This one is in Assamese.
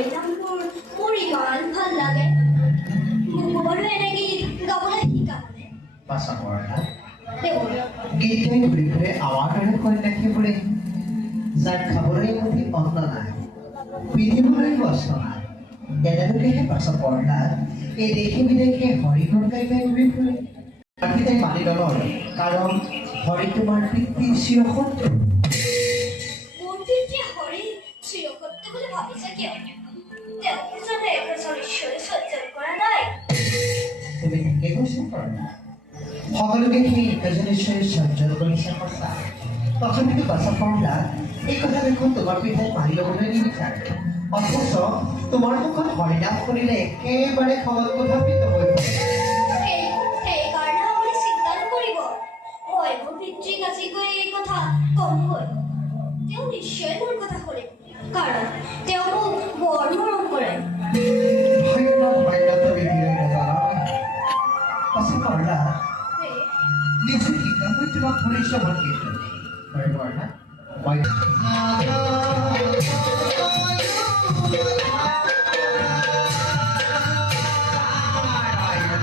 হৰিনামবোৰ মোৰ ইমান ভাল লাগে। মোক বাৰু এনেকে গাবলৈ শিকাবনে? পাছা পড়া দেউল গীত গাই ঘূৰি ফুৰে আমাৰ দৰে কন্যাকে ফুৰে যাৰ খাবলৈ মুঠি অন্ন নাই পিন্ধিবলৈ বস্ত্ৰ নাই তেনেলোকেহে পাছা পড়া এই দেশে বিদেশে হৰিগুণ গাই গাই ঘূৰি ফুৰে তাই মানি নলয় কাৰণ হৰি তোমাৰ পিতৃ চিৰসত্য মোৰ পিতৃ হৰি চিৰসত্য বুলি ভাবিছে কিয়? তেওঁক জানো এজন ঈশ্বৰে সহ্য কৰা নাই? তুমি ঠিকে কৈছা পড়া সকলোকে সেই এজন ঈশ্বৰে সহ্য কৰিছে সঁচা তথাপিতো পাছা পড়া এই কথা দেখোন তোমাৰ পিতাই মানি ল'বলৈ নিবিচাৰে অথচ তোমাৰ মুখত হৰিনাম শুনিলে একেবাৰে খঙত কোঠাপিত হৈ পৰে সেইকাৰণে আপুনি চিন্তা নকৰিব। মই মোৰ পিতৃক আজি গৈ এই কথা কমগৈ। তেওঁ নিশ্চয় মোৰ কথা শুনিব, কাৰণ তেওঁ মোক বৰ মৰম কৰে। তুমি পাছা পড়া নিজে শিকাকৈ তোমাক ভৰিষ্যত মই